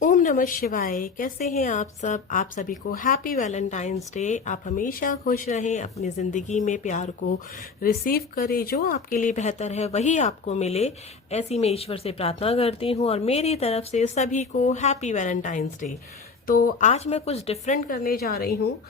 ओम नमः शिवाय। कैसे हैं आप सब? आप सभी को हैप्पी वैलेंटाइंस डे। आप हमेशा खुश रहें, अपनी ज़िंदगी में प्यार को रिसीव करें। जो आपके लिए बेहतर है वही आपको मिले, ऐसी मैं ईश्वर से प्रार्थना करती हूँ। और मेरी तरफ से सभी को हैप्पी वैलेंटाइंस डे। तो आज मैं कुछ डिफरेंट करने जा रही हूँ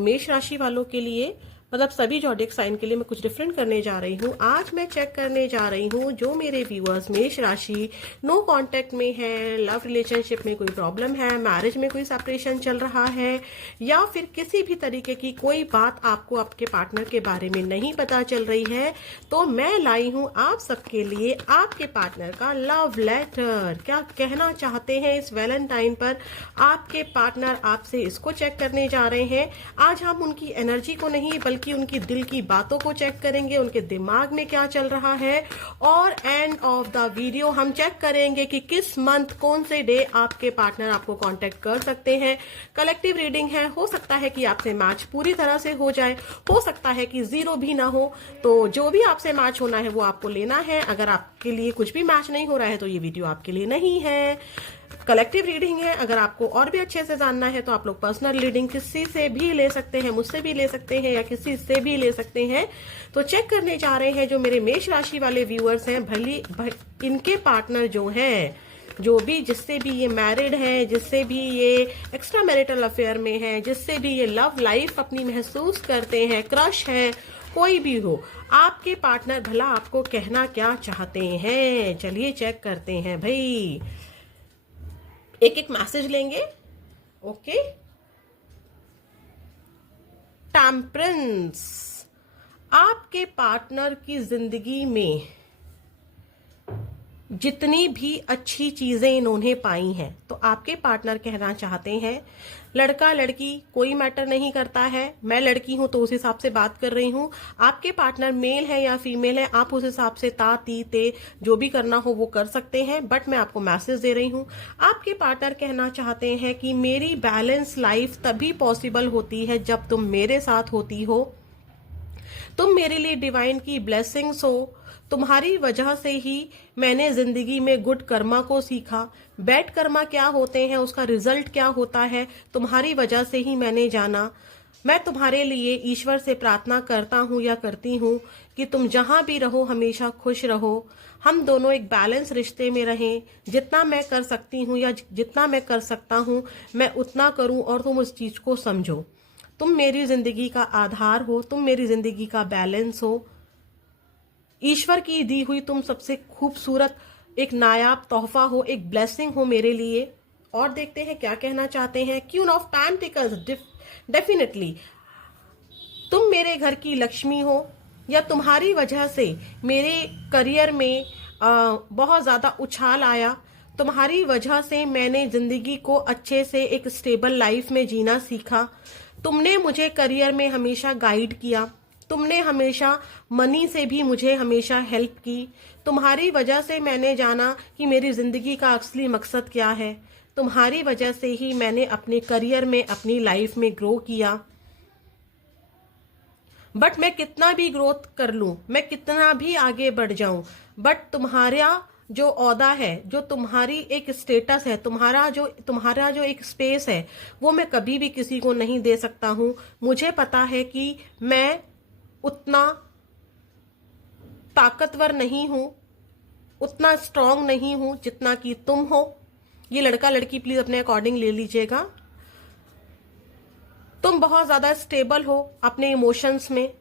मेष राशि वालों के लिए, मतलब सभी जॉडिक साइन के लिए मैं कुछ डिफरेंट करने जा रही हूँ। आज मैं चेक करने जा रही हूँ जो मेरे व्यूअर्स मेष राशि नो कांटेक्ट में है, लव रिलेशनशिप में कोई प्रॉब्लम है, मैरिज में कोई सेपरेशन चल रहा है, या फिर किसी भी तरीके की कोई बात आपको आपके पार्टनर के बारे में नहीं पता चल रही है, तो मैं लाई हूँ आप सबके लिए आपके पार्टनर का लव लेटर। क्या कहना चाहते हैं इस वैलेंटाइन पर आपके पार्टनर आपसे, इसको चेक करने जा रहे हैं। आज हम उनकी एनर्जी को नहीं बल्कि उनकी दिल की बातों को चेक करेंगे, उनके दिमाग में क्या चल रहा है। और एंड ऑफ द वीडियो हम चेक करेंगे कि किस मंथ कौन से डे आपके पार्टनर आपको कांटेक्ट कर सकते हैं। कलेक्टिव रीडिंग है, हो सकता है कि आपसे मैच पूरी तरह से हो जाए, हो सकता है कि जीरो भी ना हो। तो जो भी आपसे मैच होना है वो आपको लेना है। अगर आपके लिए कुछ भी मैच नहीं हो रहा है तो ये वीडियो आपके लिए नहीं है। कलेक्टिव रीडिंग है। अगर आपको और भी अच्छे से जानना है तो आप लोग पर्सनल रीडिंग किसी से भी ले सकते हैं, मुझसे भी ले सकते हैं या किसी से भी ले सकते हैं। तो चेक करने जा रहे हैं जो मेरे मेष राशि वाले व्यूअर्स हैं, इनके पार्टनर जो हैं, जो भी जिससे भी ये मैरिड है, जिससे भी ये एक्स्ट्रा मैरिटल अफेयर में है, जिससे भी ये लव लाइफ अपनी महसूस करते हैं, क्रश है, कोई भी हो, आपके पार्टनर भला आपको कहना क्या चाहते हैं। चलिए चेक करते हैं भाई। एक एक मैसेज लेंगे। ओके। टेम्परेंस, आपके पार्टनर की जिंदगी में जितनी भी अच्छी चीजें इन्होंने पाई हैं, तो आपके पार्टनर कहना चाहते हैं लड़का लड़की कोई मैटर नहीं करता है। मैं लड़की हूं तो उस हिसाब से बात कर रही हूं। आपके पार्टनर मेल है या फीमेल है, आप उस हिसाब से ता ती ते जो भी करना हो वो कर सकते हैं। बट मैं आपको मैसेज दे रही हूं। आपके पार्टनर कहना चाहते हैं कि मेरी बैलेंस लाइफ तभी पॉसिबल होती है जब तुम मेरे साथ होती हो। तुम मेरे लिए डिवाइन की ब्लेसिंग्स हो। तुम्हारी वजह से ही मैंने जिंदगी में गुड कर्मा को सीखा। बैड कर्मा क्या होते हैं, उसका रिजल्ट क्या होता है, तुम्हारी वजह से ही मैंने जाना। मैं तुम्हारे लिए ईश्वर से प्रार्थना करता हूँ या करती हूँ कि तुम जहां भी रहो हमेशा खुश रहो। हम दोनों एक बैलेंस रिश्ते में रहें। जितना मैं कर सकती हूँ या जितना मैं कर सकता हूँ मैं उतना करूँ, और तुम उस चीज को समझो। तुम मेरी जिंदगी का आधार हो, तुम मेरी जिंदगी का बैलेंस हो। ईश्वर की दी हुई तुम सबसे खूबसूरत एक नायाब तोहफा हो, एक ब्लेसिंग हो मेरे लिए। और देखते हैं क्या कहना चाहते हैं। क्वीन ऑफ पेंटिकल्स, डेफिनेटली तुम मेरे घर की लक्ष्मी हो, या तुम्हारी वजह से मेरे करियर में बहुत ज्यादा उछाल आया। तुम्हारी वजह से मैंने जिंदगी को अच्छे से एक स्टेबल लाइफ में जीना सीखा। तुमने मुझे करियर में हमेशा गाइड किया। तुमने हमेशा मनी से भी मुझे हमेशा हेल्प की। तुम्हारी वजह से मैंने जाना कि मेरी जिंदगी का असली मकसद क्या है। तुम्हारी वजह से ही मैंने अपने करियर में, अपनी लाइफ में ग्रो किया। बट मैं कितना भी ग्रोथ कर लूं, मैं कितना भी आगे बढ़ जाऊं, बट तुम्हारा जो औदा है, जो तुम्हारी एक स्टेटस है, तुम्हारा जो एक स्पेस है, वो मैं कभी भी किसी को नहीं दे सकता हूं। मुझे पता है कि मैं उतना ताकतवर नहीं हूं, उतना स्ट्रांग नहीं हूं जितना कि तुम हो। ये लड़का लड़की प्लीज अपने अकॉर्डिंग ले लीजिएगा। तुम बहुत ज्यादा स्टेबल हो अपने इमोशंस में।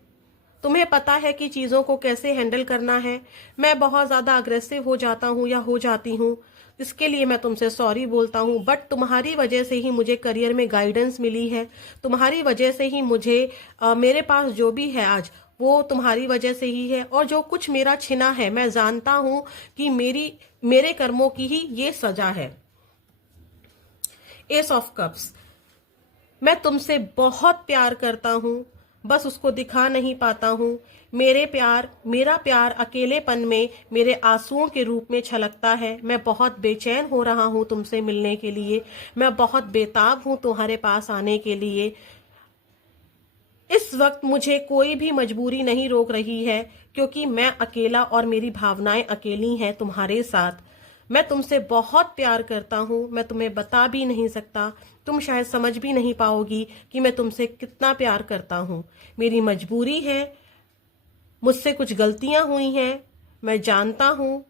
तुम्हें पता है कि चीजों को कैसे हैंडल करना है। मैं बहुत ज्यादा अग्रेसिव हो जाता हूँ या हो जाती हूँ, इसके लिए मैं तुमसे सॉरी बोलता हूँ। बट तुम्हारी वजह से ही मुझे करियर में गाइडेंस मिली है। तुम्हारी वजह से ही मुझे मेरे पास जो भी है आज, वो तुम्हारी वजह से ही है। और जो कुछ मेरा छिना है, मैं जानता हूँ कि मेरे कर्मों की ही ये सजा है। एस ऑफ कप्स, मैं तुमसे बहुत प्यार करता हूँ, बस उसको दिखा नहीं पाता हूँ। मेरा प्यार अकेलेपन में मेरे आंसुओं के रूप में छलकता है। मैं बहुत बेचैन हो रहा हूँ तुमसे मिलने के लिए। मैं बहुत बेताब हूँ तुम्हारे पास आने के लिए। इस वक्त मुझे कोई भी मजबूरी नहीं रोक रही है, क्योंकि मैं अकेला और मेरी भावनाएं अकेली हैं तुम्हारे साथ। मैं तुमसे बहुत प्यार करता हूँ, मैं तुम्हें बता भी नहीं सकता, तुम शायद समझ भी नहीं पाओगी कि मैं तुमसे कितना प्यार करता हूँ। मेरी मजबूरी है, मुझसे कुछ गलतियां हुई हैं, मैं जानता हूँ।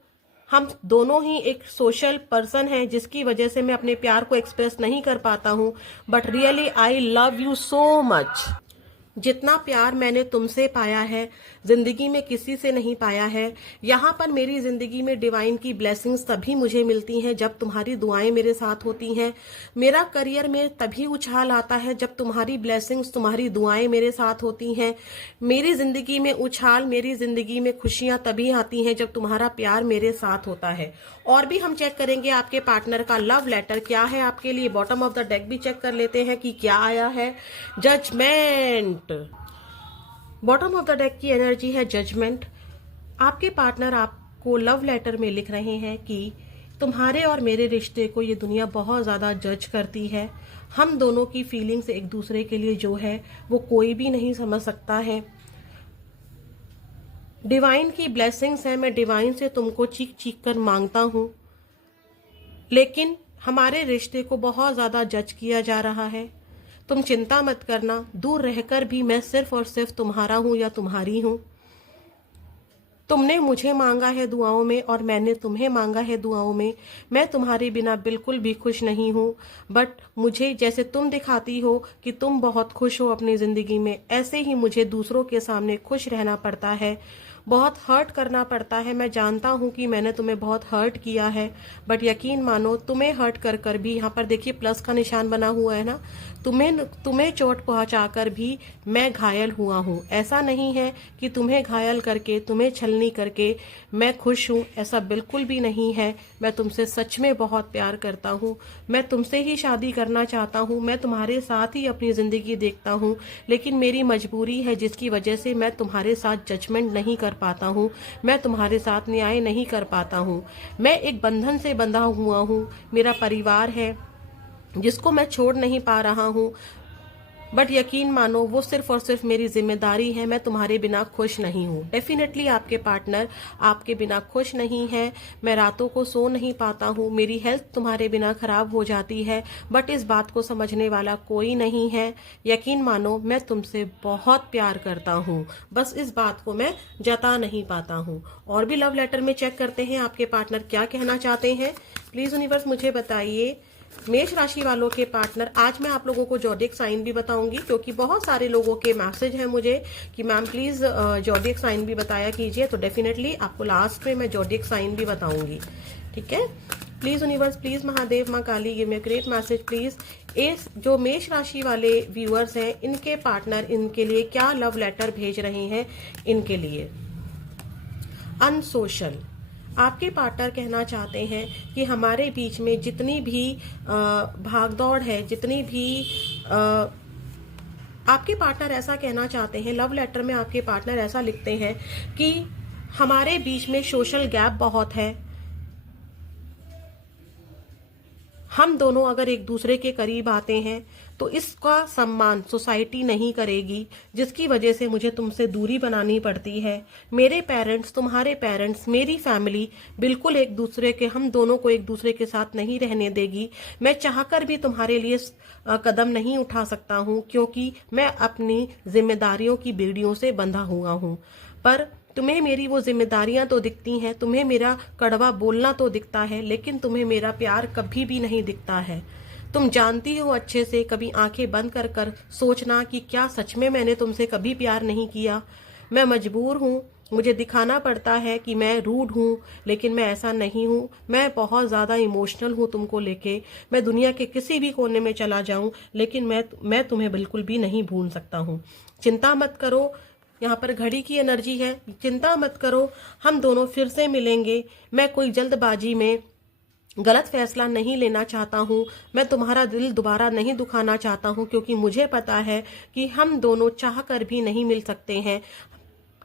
हम दोनों ही एक सोशल पर्सन हैं जिसकी वजह से मैं अपने प्यार को एक्सप्रेस नहीं कर पाता हूँ, but really I love you so much. जितना प्यार मैंने तुमसे पाया है जिंदगी में किसी से नहीं पाया है। यहाँ पर मेरी जिंदगी में डिवाइन की ब्लेसिंग्स तभी मुझे मिलती हैं जब तुम्हारी दुआएं मेरे साथ होती हैं। मेरा करियर में तभी उछाल आता है जब तुम्हारी ब्लेसिंग्स, तुम्हारी दुआएं मेरे साथ होती हैं। मेरी जिंदगी में उछाल, मेरी जिंदगी में खुशियां तभी आती हैं जब तुम्हारा प्यार मेरे साथ होता है। और भी हम चेक करेंगे आपके पार्टनर का लव लेटर क्या है आपके लिए। बॉटम ऑफ द डेक भी चेक कर लेते हैं कि क्या आया है। Judgement. Bottom of the deck की एनर्जी है जजमेंट। आपके पार्टनर आपको लव लेटर में लिख रहे हैं कि तुम्हारे और मेरे रिश्ते को ये दुनिया बहुत ज्यादा जज करती है। हम दोनों की फीलिंग्स एक दूसरे के लिए जो है वो कोई भी नहीं समझ सकता है। डिवाइन की ब्लेसिंग्स है, मैं डिवाइन से तुमको चीख चीख कर मांगता हूं, लेकिन हमारे रिश्ते को बहुत ज्यादा जज किया जा रहा है। तुम चिंता मत करना, दूर रहकर भी मैं सिर्फ और सिर्फ तुम्हारा हूं या तुम्हारी हूं। तुमने मुझे मांगा है दुआओं में और मैंने तुम्हें मांगा है दुआओं में। मैं तुम्हारे बिना बिल्कुल भी खुश नहीं हूँ, बट मुझे जैसे तुम दिखाती हो कि तुम बहुत खुश हो अपनी जिंदगी में, ऐसे ही मुझे दूसरों के सामने खुश रहना पड़ता है, बहुत हर्ट करना पड़ता है। मैं जानता हूँ कि मैंने तुम्हें बहुत हर्ट किया है, बट यकीन मानो तुम्हें हर्ट कर कर भी, यहाँ पर देखिए प्लस का निशान बना हुआ है ना, तुम्हें चोट पहुंचाकर भी मैं घायल हुआ हूँ। ऐसा नहीं है कि तुम्हें घायल करके, तुम्हें छलनी करके मैं खुश हूँ, ऐसा बिल्कुल भी नहीं है। मैं तुमसे सच में बहुत प्यार करता हूँ, मैं तुमसे ही शादी करना चाहता हूँ, मैं तुम्हारे साथ ही अपनी जिंदगी देखता हूँ, लेकिन मेरी मजबूरी है जिसकी वजह से मैं तुम्हारे साथ जजमेंट नहीं कर पाता हूँ, मैं तुम्हारे साथ न्याय नहीं कर पाता हूँ। मैं एक बंधन से बंधा हुआ हूँ, मेरा परिवार है जिसको मैं छोड़ नहीं पा रहा हूँ, बट यकीन मानो वो सिर्फ और सिर्फ मेरी जिम्मेदारी है। मैं तुम्हारे बिना खुश नहीं हूँ। डेफिनेटली आपके पार्टनर आपके बिना खुश नहीं है। मैं रातों को सो नहीं पाता हूँ, मेरी हेल्थ तुम्हारे बिना खराब हो जाती है, बट इस बात को समझने वाला कोई नहीं है। यकीन मानो मैं तुमसे बहुत प्यार करता हूँ, बस इस बात को मैं जता नहीं पाता हूँ। और भी लव लेटर में चेक करते हैं आपके पार्टनर क्या कहना चाहते हैं। प्लीज यूनिवर्स मुझे बताइए। मेष राशि वालों के पार्टनर, आज मैं आप लोगों को जॉडिक साइन भी बताऊंगी क्योंकि बहुत सारे लोगों के मैसेज हैं मुझे कि मैम प्लीज जॉडिक साइन भी बताया कीजिए, तो डेफिनेटली आपको लास्ट में मैं जॉडिक साइन भी बताऊंगी। ठीक है, प्लीज यूनिवर्स, प्लीज महादेव, माँ Kali, give me great message please. इस जो मेष राशि वाले व्यूअर्स हैं इनके पार्टनर इनके लिए क्या लव लेटर भेज रहे हैं। इनके लिए अनसोशल, आपके पार्टनर कहना चाहते हैं कि हमारे बीच में जितनी भी भागदौड़ है, जितनी भी आपके पार्टनर ऐसा कहना चाहते हैं, लव लेटर में आपके पार्टनर ऐसा लिखते हैं कि हमारे बीच में सोशल गैप बहुत है। हम दोनों अगर एक दूसरे के करीब आते हैं तो इसका सम्मान सोसाइटी नहीं करेगी, जिसकी वजह से मुझे तुमसे दूरी बनानी पड़ती है। मेरे पेरेंट्स, तुम्हारे पेरेंट्स, मेरी फैमिली बिल्कुल एक दूसरे के, हम दोनों को एक दूसरे के साथ नहीं रहने देगी। मैं चाहकर भी तुम्हारे लिए कदम नहीं उठा सकता हूँ क्योंकि मैं अपनी जिम्मेदारियों की बेड़ियों से बंधा हुआ हूँ। पर तुम्हें मेरी वो जिम्मेदारियां तो दिखती हैं, तुम्हें मेरा कड़वा बोलना तो दिखता है, लेकिन तुम्हें मेरा प्यार कभी भी नहीं दिखता है। तुम जानती हो अच्छे से, कभी आंखें बंद कर कर सोचना कि क्या सच में मैंने तुमसे कभी प्यार नहीं किया। मैं मजबूर हूँ, मुझे दिखाना पड़ता है कि मैं रूड हूँ, लेकिन मैं ऐसा नहीं हूँ। मैं बहुत ज़्यादा इमोशनल हूँ तुमको लेके। मैं दुनिया के किसी भी कोने में चला जाऊँ, लेकिन मैं तुम्हें बिल्कुल भी नहीं भूल सकता हूँ। चिंता मत करो, यहाँ पर घड़ी की एनर्जी है, चिंता मत करो, हम दोनों फिर से मिलेंगे। मैं कोई जल्दबाजी में गलत फैसला नहीं लेना चाहता हूँ, मैं तुम्हारा दिल दोबारा नहीं दुखाना चाहता हूँ, क्योंकि मुझे पता है कि हम दोनों चाह कर भी नहीं मिल सकते हैं,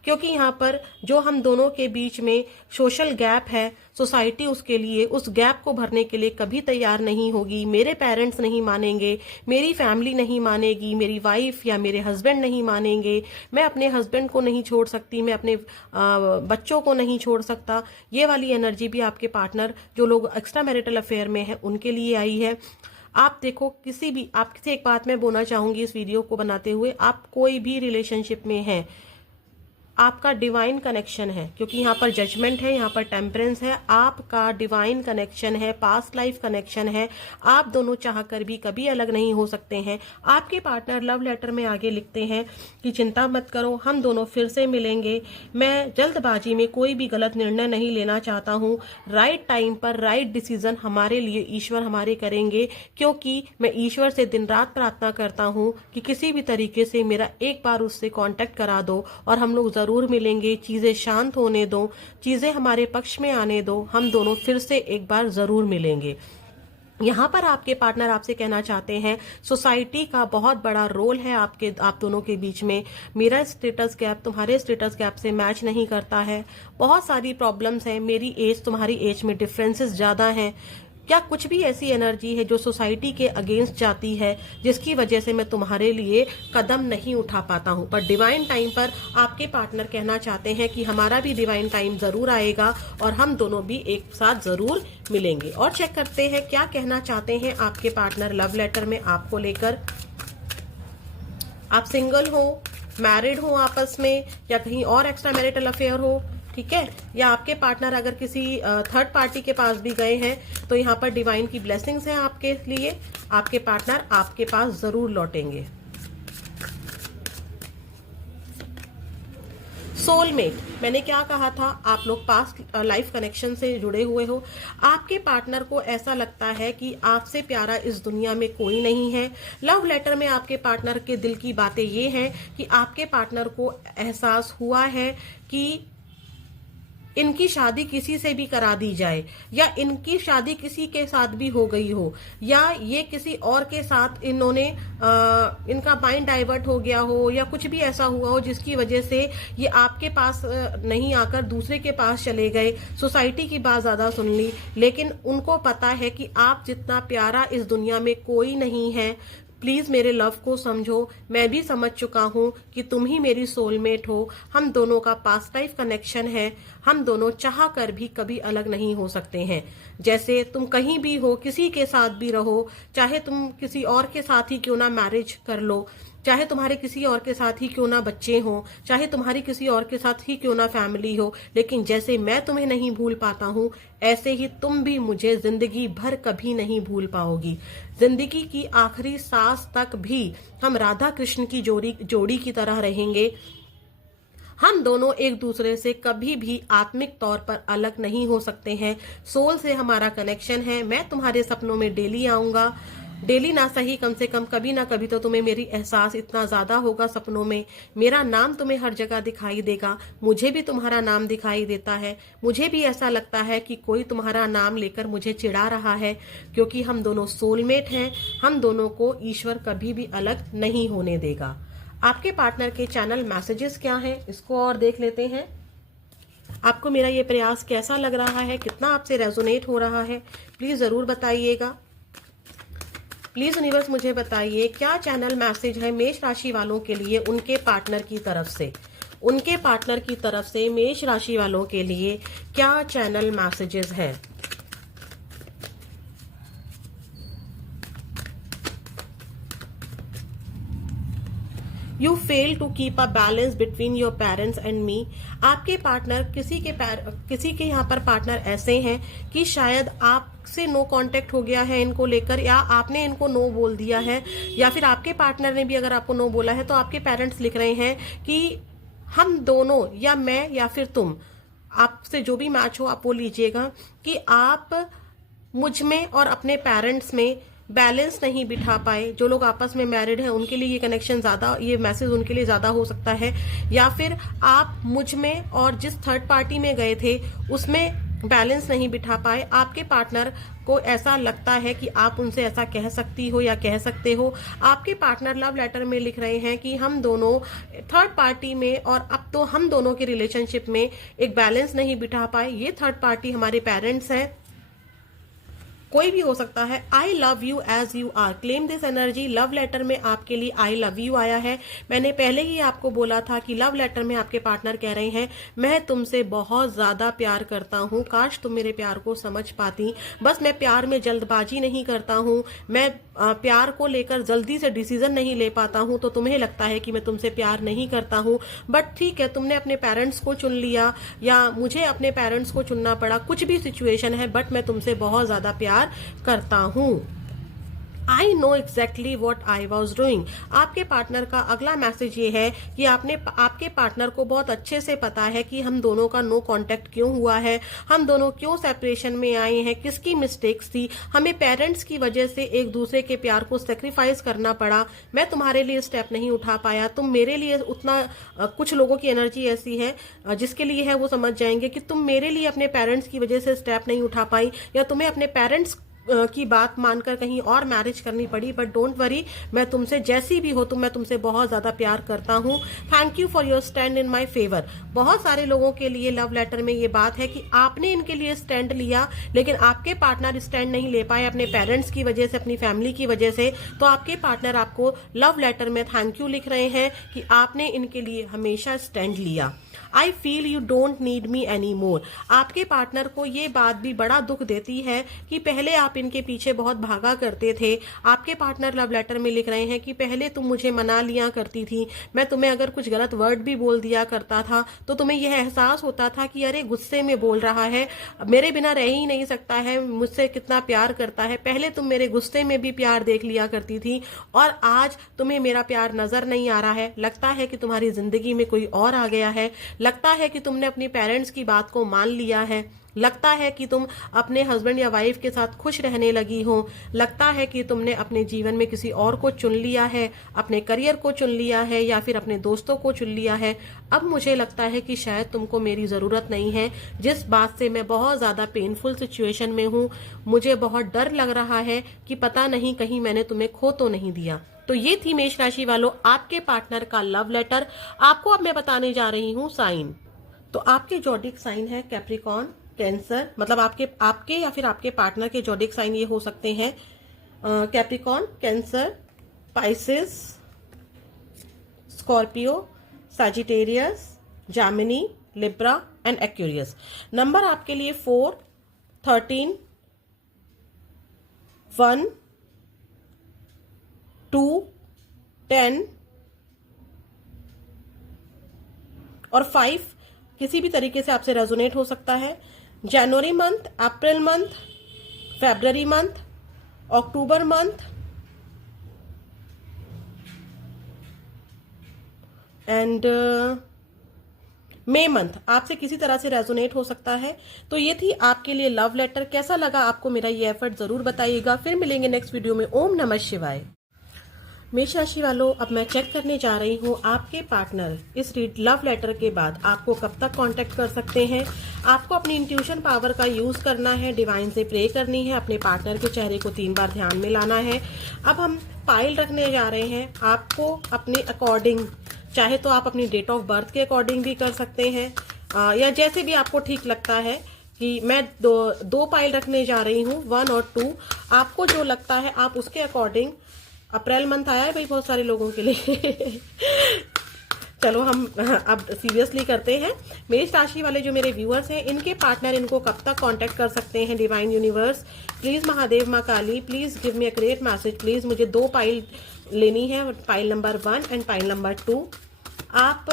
क्योंकि यहाँ पर जो हम दोनों के बीच में सोशल गैप है, सोसाइटी उसके लिए, उस गैप को भरने के लिए कभी तैयार नहीं होगी। मेरे पेरेंट्स नहीं मानेंगे, मेरी फैमिली नहीं मानेगी, मेरी वाइफ या मेरे हस्बैंड नहीं मानेंगे, मैं अपने हस्बैंड को नहीं छोड़ सकती, मैं अपने बच्चों को नहीं छोड़ सकता। ये वाली एनर्जी भी आपके पार्टनर, जो लोग एक्स्ट्रा मैरिटल अफेयर में है, उनके लिए आई है। आप देखो, किसी भी, आपसे एक बात मैं बोलना चाहूंगी इस वीडियो को बनाते हुए, आप कोई भी रिलेशनशिप में हैं, आपका डिवाइन कनेक्शन है, क्योंकि यहाँ पर जजमेंट है, यहाँ पर टेम्परेंस है, आपका डिवाइन कनेक्शन है, पास्ट लाइफ कनेक्शन है। आप दोनों चाहकर भी कभी अलग नहीं हो सकते हैं। आपके पार्टनर लव लेटर में आगे लिखते हैं कि चिंता मत करो, हम दोनों फिर से मिलेंगे, मैं जल्दबाजी में कोई भी गलत निर्णय नहीं लेना चाहता हूँ, राइट टाइम पर राइट डिसीजन हमारे लिए ईश्वर हमारे करेंगे, क्योंकि मैं ईश्वर से दिन रात प्रार्थना करता हूँ कि किसी भी तरीके से मेरा एक बार उससे कांटेक्ट करा दो और हम लोग जरूर मिलेंगे। चीजें शांत होने दो, चीजें हमारे पक्ष में आने दो, हम दोनों फिर से एक बार जरूर मिलेंगे। यहाँ पर आपके पार्टनर आपसे कहना चाहते हैं, सोसाइटी का बहुत बड़ा रोल है आप दोनों के बीच में। मेरा स्टेटस गैप तुम्हारे स्टेटस गैप से मैच नहीं करता है, बहुत सारी प्रॉब्लम्स हैं, मेरी एज तुम्हारी एज में डिफरेंसेस ज्यादा हैं, क्या कुछ भी ऐसी एनर्जी है जो सोसाइटी के अगेंस्ट जाती है, जिसकी वजह से मैं तुम्हारे लिए कदम नहीं उठा पाता हूं। पर डिवाइन टाइम पर आपके पार्टनर कहना चाहते हैं कि हमारा भी डिवाइन टाइम जरूर आएगा और हम दोनों भी एक साथ जरूर मिलेंगे। और चेक करते हैं क्या कहना चाहते हैं आपके पार्टनर लव लेटर में आपको लेकर। आप सिंगल हो, मैरिड हो आपस में, या कहीं और एक्स्ट्रा मैरिटल अफेयर हो, ठीक है, या आपके पार्टनर अगर किसी थर्ड पार्टी के पास भी गए हैं, तो यहाँ पर डिवाइन की ब्लेसिंग्स हैं आपके लिए। आपके पार्टनर आपके पास जरूर लौटेंगे। सोलमेट, मैंने क्या कहा था, आप लोग पास्ट लाइफ कनेक्शन से जुड़े हुए हो। आपके पार्टनर को ऐसा लगता है कि आपसे प्यारा इस दुनिया में कोई नहीं है। लव लेटर में आपके पार्टनर के दिल की बातें ये हैं कि आपके पार्टनर को एहसास हुआ है कि इनकी शादी किसी से भी करा दी जाए, या इनकी शादी किसी के साथ भी हो गई हो, या ये किसी और के साथ इन्होंने इनका माइंड डाइवर्ट हो गया हो, या कुछ भी ऐसा हुआ हो जिसकी वजह से ये आपके पास नहीं आकर दूसरे के पास चले गए, सोसाइटी की बात ज्यादा सुन ली। लेकिन उनको पता है कि आप जितना प्यारा इस दुनिया में कोई नहीं है। प्लीज मेरे लव को समझो, मैं भी समझ चुका हूँ कि तुम ही मेरी सोलमेट हो, हम दोनों का पास्ट लाइफ कनेक्शन है, हम दोनों चाह कर भी कभी अलग नहीं हो सकते हैं। जैसे तुम कहीं भी हो, किसी के साथ भी रहो, चाहे तुम किसी और के साथ ही क्यों ना मैरिज कर लो, चाहे तुम्हारे किसी और के साथ ही क्यों ना बच्चे हों, चाहे तुम्हारी किसी और के साथ ही क्यों ना फैमिली हो, लेकिन जैसे मैं तुम्हें नहीं भूल पाता हूँ, ऐसे ही तुम भी मुझे जिंदगी भर कभी नहीं भूल पाओगी। जिंदगी की आखिरी सांस तक भी हम राधा कृष्ण की जोड़ी की तरह रहेंगे। हम दोनों एक दूसरे से कभी भी आत्मिक तौर पर अलग नहीं हो सकते हैं। सोल से हमारा कनेक्शन है। मैं तुम्हारे सपनों में डेली आऊंगा, डेली ना सही, कम से कम कभी ना कभी तो तुम्हें मेरी एहसास इतना ज्यादा होगा सपनों में। मेरा नाम तुम्हें हर जगह दिखाई देगा, मुझे भी तुम्हारा नाम दिखाई देता है। मुझे भी ऐसा लगता है कि कोई तुम्हारा नाम लेकर मुझे चिढ़ा रहा है, क्योंकि हम दोनों सोलमेट हैं। हम दोनों को ईश्वर कभी भी अलग नहीं होने देगा। आपके पार्टनर के चैनल मैसेजेस क्या हैं, इसको और देख लेते हैं। आपको मेरा ये प्रयास कैसा लग रहा है, कितना आपसे रेजोनेट हो रहा है, प्लीज जरूर बताइएगा। प्लीज यूनिवर्स मुझे बताइए क्या चैनल मैसेज है मेष राशि वालों के लिए उनके पार्टनर की तरफ से। उनके पार्टनर की तरफ से मेष राशि वालों के लिए क्या चैनल मैसेजेस हैं। You fail to keep a balance between your parents and me. आपके पार्टनर किसी के यहाँ पर पार्टनर ऐसे हैं कि शायद आपसे नो कांटेक्ट हो गया है इनको लेकर, या आपने इनको नो बोल दिया है, या फिर आपके पार्टनर ने भी अगर आपको नो बोला है, तो आपके पेरेंट्स लिख रहे हैं कि हम दोनों, या मैं या फिर तुम, आपसे जो भी मैच हो आप वो लीजिएगा, कि आप मुझ में और अपने पेरेंट्स में बैलेंस नहीं बिठा पाए। जो लोग आपस में मैरिड हैं उनके लिए ये कनेक्शन ज्यादा, ये मैसेज उनके लिए ज्यादा हो सकता है। या फिर आप मुझ में और जिस थर्ड पार्टी में गए थे उसमें बैलेंस नहीं बिठा पाए, आपके पार्टनर को ऐसा लगता है कि आप उनसे ऐसा कह सकती हो या कह सकते हो। आपके पार्टनर लव लेटर में लिख रहे हैं कि हम दोनों थर्ड पार्टी में, और अब तो हम दोनों के रिलेशनशिप में एक बैलेंस नहीं बिठा पाए। ये थर्ड पार्टी हमारे पेरेंट्स हैं, कोई भी हो सकता है। I love you as you are, claim this energy. Love letter में आपके लिए आई लव यू आया है। मैंने पहले ही आपको बोला था कि लव लेटर में आपके पार्टनर कह रहे हैं मैं तुमसे बहुत ज्यादा प्यार करता हूँ, काश तुम मेरे प्यार को समझ पाती, बस मैं प्यार में जल्दबाजी नहीं करता हूँ, मैं प्यार को लेकर जल्दी से डिसीजन नहीं ले पाता हूँ, तो तुम्हें लगता है कि मैं तुमसे प्यार नहीं करता हूँ। बट ठीक है, तुमने अपने पेरेंट्स को चुन लिया या मुझे अपने पेरेंट्स को चुनना पड़ा, कुछ भी सिचुएशन है, बट मैं तुमसे बहुत ज्यादा प्यार करता हूं। I know exactly what I was doing. आपके पार्टनर का अगला मैसेज ये है कि आपके पार्टनर को बहुत अच्छे से पता है कि हम दोनों का नो कांटेक्ट क्यों हुआ है, हम दोनों क्यों सेपरेशन में आए हैं, किसकी मिस्टेक्स थी, हमें पेरेंट्स की वजह से एक दूसरे के प्यार को सेक्रीफाइस करना पड़ा, मैं तुम्हारे लिए स्टेप नहीं उठा पाया, तुम मेरे लिए उतना कुछ लोगों की एनर्जी ऐसी है जिसके लिए है वो समझ जाएंगे कि तुम मेरे लिए अपने पेरेंट्स की वजह से स्टेप नहीं उठा पाई, या तुम्हें अपने पेरेंट्स की बात मानकर कहीं और मैरिज करनी पड़ी। बट डोंट वरी, मैं तुमसे जैसी भी हो तुम, मैं तुमसे बहुत ज्यादा प्यार करता हूँ। Thank you for your stand in my favour. बहुत सारे लोगों के लिए लव लेटर में ये बात है कि आपने इनके लिए स्टैंड लिया, लेकिन आपके पार्टनर स्टैंड नहीं ले पाए अपने पेरेंट्स की वजह से, अपनी फैमिली की वजह से। तो आपके पार्टनर आपको लव लेटर में थैंक यू लिख रहे हैं कि आपने इनके लिए हमेशा स्टैंड लिया। I feel you don't need me any more. आपके पार्टनर को ये बात भी बड़ा दुख देती है कि पहले आप इनके पीछे बहुत भागा करते थे। आपके पार्टनर लव लेटर में लिख रहे हैं कि पहले तुम मुझे मना लिया करती थी, मैं तुम्हें अगर कुछ गलत वर्ड भी बोल दिया करता था तो तुम्हें यह एहसास होता था कि अरे गुस्से में बोल रहा है, मेरे बिना रह ही नहीं सकता है, मुझसे कितना प्यार करता है। पहले तुम मेरे गुस्से में भी प्यार देख लिया करती थी और आज तुम्हें मेरा प्यार नजर नहीं आ रहा है। लगता है कि तुम्हारी जिंदगी में कोई और आ गया है, लगता है कि तुमने अपनी पेरेंट्स की बात को मान लिया है, लगता है कि तुम अपने हस्बैंड या वाइफ के साथ खुश रहने लगी हो, लगता है कि तुमने अपने जीवन में किसी और को चुन लिया है, अपने करियर को चुन लिया है या फिर अपने दोस्तों को चुन लिया है। अब मुझे लगता है कि शायद तुमको मेरी जरूरत नहीं है। जिस बात से मैं बहुत ज्यादा पेनफुल सिचुएशन में हूँ, मुझे बहुत डर लग रहा है कि पता नहीं कहीं मैंने तुम्हें खो तो नहीं दिया। तो ये थी मेष राशि वालों आपके पार्टनर का लव लेटर। आपको अब मैं बताने जा रही हूँ साइन। तो आपके जोडिक साइन है कैप्रिकॉर्न, कैंसर, मतलब आपके या फिर आपके पार्टनर के जोडिक साइन ये हो सकते हैं Capricorn, cancer, Pisces, Scorpio, Sagittarius, Gemini, Libra and Aquarius. Number आपके लिए 4, 13, 1, 2, 10 और 5 किसी भी तरीके से आपसे रेजोनेट हो सकता है। जनवरी मंथ, अप्रैल मंथ, फरवरी मंथ, अक्टूबर मंथ एंड मई मंथ आपसे किसी तरह से रेजोनेट हो सकता है। तो ये थी आपके लिए लव लेटर। कैसा लगा आपको मेरा ये एफर्ट जरूर बताइएगा। फिर मिलेंगे नेक्स्ट वीडियो में। ओम नमः शिवाय। मेष राशि वालों, अब मैं चेक करने जा रही हूँ आपके पार्टनर इस लव लेटर के बाद आपको कब तक कांटेक्ट कर सकते हैं। आपको अपनी इंट्यूशन पावर का यूज करना है, डिवाइन से प्रे करनी है, अपने पार्टनर के चेहरे को 3 बार ध्यान में लाना है। अब हम पाइल रखने जा रहे हैं। आपको अपने अकॉर्डिंग, चाहे तो आप अपनी डेट ऑफ बर्थ के अकॉर्डिंग भी कर सकते हैं या जैसे भी आपको ठीक लगता है। कि मैं दो पाइल रखने जा रही हूँ, 1 और 2। आपको जो लगता है आप उसके अकॉर्डिंग। अप्रैल मंथ आया है भाई बहुत सारे लोगों के लिए चलो हम अब सीरियसली करते हैं। मेष राशि वाले जो मेरे व्यूअर्स हैं, इनके पार्टनर इनको कब तक कांटेक्ट कर सकते हैं। डिवाइन यूनिवर्स प्लीज, महादेव माँ Kali please give me a great message please. मुझे 2 पाइल लेनी है, pile number 1 and pile number 2। आप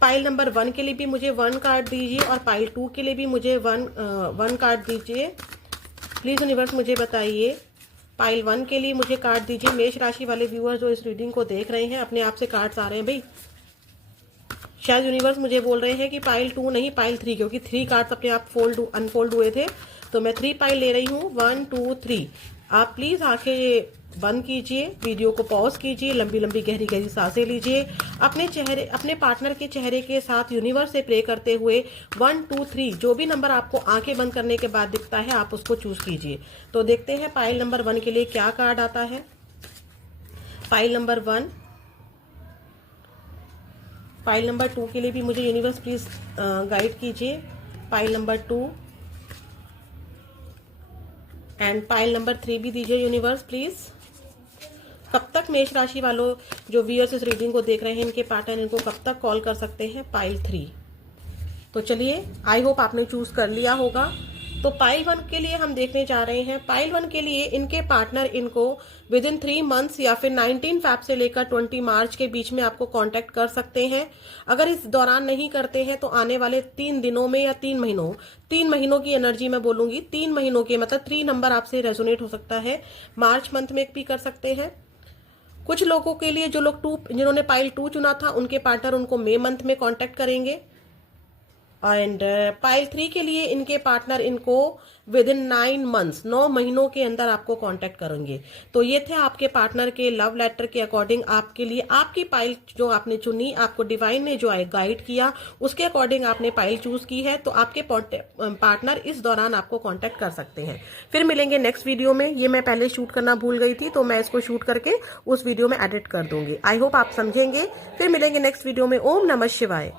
पाइल नंबर 1 के लिए भी मुझे 1 कार्ड दीजिए और पाइल 2 के लिए भी मुझे 1 कार्ड दीजिए। प्लीज यूनिवर्स मुझे बताइए। पाइल 1 के लिए मुझे कार्ड दीजिए। मेष राशि वाले व्यूअर जो इस रीडिंग को देख रहे हैं, अपने आप से कार्ड्स आ रहे हैं भाई। शायद यूनिवर्स मुझे बोल रहे हैं कि पाइल 2 नहीं पाइल 3, क्योंकि 3 कार्ड्स अपने आप अनफोल्ड हुए थे। तो मैं 3 पाइल ले रही हूँ, 1 2 3। आप प्लीज आके बंद कीजिए, वीडियो को पॉज कीजिए, लंबी लंबी गहरी गहरी सांसें लीजिए, अपने पार्टनर के चेहरे के साथ यूनिवर्स से प्रे करते हुए 1 2 3 जो भी नंबर आपको आंखें बंद करने के बाद दिखता है आप उसको चूज कीजिए। तो देखते हैं पाइल नंबर 1 के लिए क्या कार्ड आता है। पाइल नंबर 1, पाइल नंबर 2 के लिए भी मुझे यूनिवर्स प्लीज गाइड कीजिए। Pile number 2 and pile number 3 भी दीजिए यूनिवर्स प्लीज। कब तक मेष राशि वालों जो व्यूअर्स इस रीडिंग को देख रहे हैं इनके पार्टनर इनको कब तक कॉल कर सकते हैं? पाइल 3। तो चलिए, आई होप आपने चूज कर लिया होगा। तो पाइल 1 के लिए हम देखने जा रहे हैं। पाइल 1 के लिए इनके पार्टनर इनको विद इन 3 मंथ्स या फिर 19 फैब से लेकर 20 मार्च के बीच में आपको कांटेक्ट कर सकते हैं। अगर इस दौरान नहीं करते हैं तो आने वाले 3 दिनों में या 3 महीनों की एनर्जी मैं बोलूंगी, 3 महीनों के मतलब 3 नंबर आपसे रेजोनेट हो सकता है। मार्च मंथ में भी कर सकते हैं। कुछ लोगों के लिए जो लोग जिन्होंने पाइल 2 चुना था उनके पार्टनर उनको मई मंथ में कांटेक्ट करेंगे। एंड पाइल 3 के लिए इनके पार्टनर इनको विद इन 9 मंथ्स 9 महीनों के अंदर आपको कांटेक्ट करेंगे। तो ये थे आपके पार्टनर के लव लेटर के अकॉर्डिंग आपके लिए आपकी पाइल जो आपने चुनी, आपको डिवाइन ने जो गाइड किया उसके अकॉर्डिंग आपने पाइल चूज की है। तो आपके पार्टनर इस दौरान आपको कांटेक्ट कर सकते हैं। फिर मिलेंगे नेक्स्ट वीडियो में। ये मैं पहले शूट करना भूल गई थी तो मैं इसको शूट करके उस वीडियो में एडिट कर दूंगी। आई होप आप समझेंगे। फिर मिलेंगे नेक्स्ट वीडियो में। ओम नमः शिवाय।